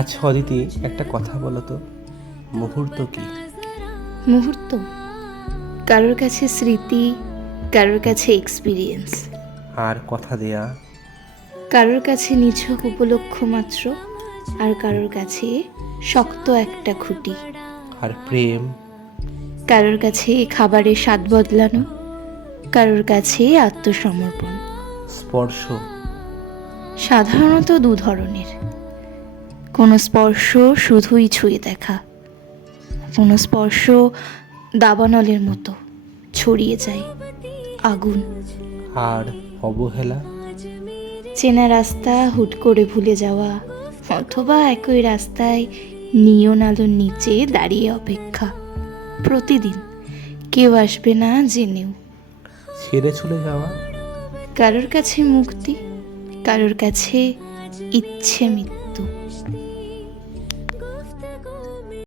আচ্ছা অদিতি, একটা কথা বলো তো, মুহূর্ত কি? মুহূর্ত কারোর কাছে স্মৃতি, কারোর কাছে এক্সপিরিয়েন্স, আর কথা দেয়া? কারোর কাছে নিছক উপলক্ষ মাত্র, আর কারোর কাছে শক্ত একটা খুঁটি। আর প্রেম? কারোর কাছে খাবারের স্বাদ বদলানো, কারোর কাছে আত্মসমর্পণ। স্পর্শ? সাধারণত দু ধরনের। কোনো স্পর্শ শুধুই ছুঁয়ে দেখা, কোনো স্পর্শ দাবানলের মতো ছড়িয়ে যায় আগুন। আর অবহেলা? চেনা রাস্তা হুট করে ভুলে যাওয়া, অথবা একই রাস্তায় নিয়ন আলোর নিচে দাঁড়িয়ে অপেক্ষা প্রতিদিন, কেউ আসবে না জেনেও। ছেড়ে চলে যাওয়া? কারোর কাছে মুক্তি, কারোর কাছে ইচ্ছে মৃত্যু।